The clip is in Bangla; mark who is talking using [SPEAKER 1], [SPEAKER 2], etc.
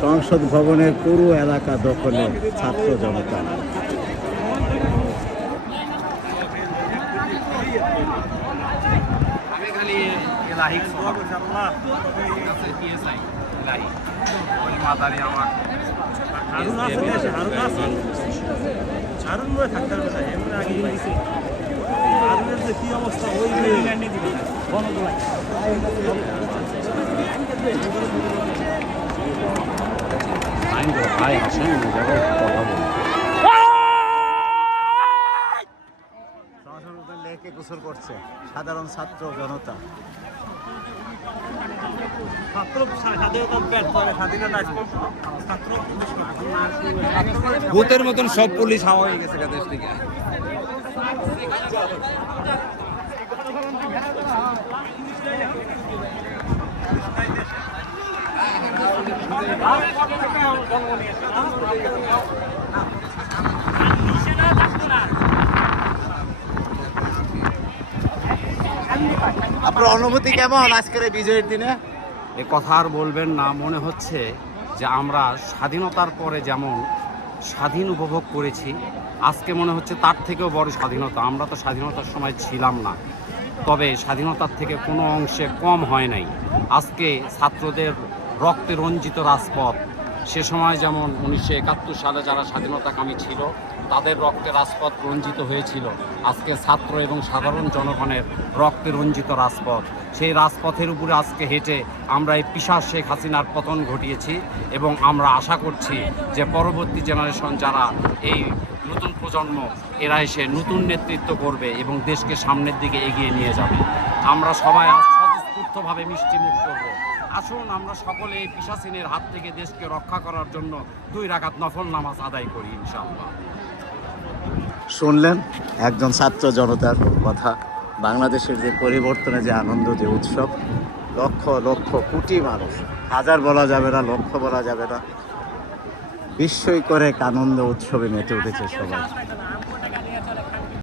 [SPEAKER 1] সংসদ ভবনের পুরো এলাকা দখলে ছাত্র জনতা
[SPEAKER 2] মনে হয় কি অবস্থা, ওই
[SPEAKER 1] করছে সাধারণ ছাত্র জনতা।
[SPEAKER 3] ভূতের মতন সব পুলিশ হাওয়া হয়ে গেছে দেশ থেকে
[SPEAKER 1] আপনার অনুভূতি কেমন আজকের এই বিজয়ের দিনে?
[SPEAKER 3] এ কথা আর বলবেন না, মনে হচ্ছে যে আমরা স্বাধীনতার পরে যেমন স্বাধীন উপভোগ করেছি, আজকে মনে হচ্ছে তার থেকেও বড় স্বাধীনতা। আমরা তো স্বাধীনতার সময় ছিলাম না, তবে স্বাধীনতার থেকে কোনো অংশে কম হয় নাই। আজকে ছাত্রদের রক্তে রঞ্জিত রাজপথ। সে সময় যেমন উনিশশো একাত্তর সালে যারা স্বাধীনতাকামী ছিল, তাদের রক্তে রাজপথ রঞ্জিত হয়েছিল। আজকে ছাত্র এবং সাধারণ জনগণের রক্তে রঞ্জিত রাজপথ। সেই রাজপথের উপরে আজকে হেঁটে আমরা এই পিসার শেখ হাসিনার পতন ঘটিয়েছি এবং আমরা আশা করছি যে পরবর্তী জেনারেশন যারা এই নতুন প্রজন্ম, এরা এসে নতুন নেতৃত্ব করবে এবং দেশকে সামনের দিকে এগিয়ে নিয়ে যাবে। আমরা সবাই আজ স্বতঃস্ফূর্তভাবে মিষ্টি মুখ করব। আসুন, আমরা সকলে এই পিসাসিনের হাত থেকে দেশকে রক্ষা করার জন্য দুই রাকাত নফল নামাজ আদায় করি, ইনশাআল্লাহ।
[SPEAKER 1] শুনলেন? একজন ছাত্র জনতার কথা। বাংলাদেশের যে পরিবর্তনে যে আনন্দ, যে উৎসব, লক্ষ লক্ষ কোটি মানুষ, হাজার বলা যাবে না, লক্ষ বলা যাবে না বিস্ময় করে এক আনন্দ, উৎসবে মেতে উঠেছে সবাই।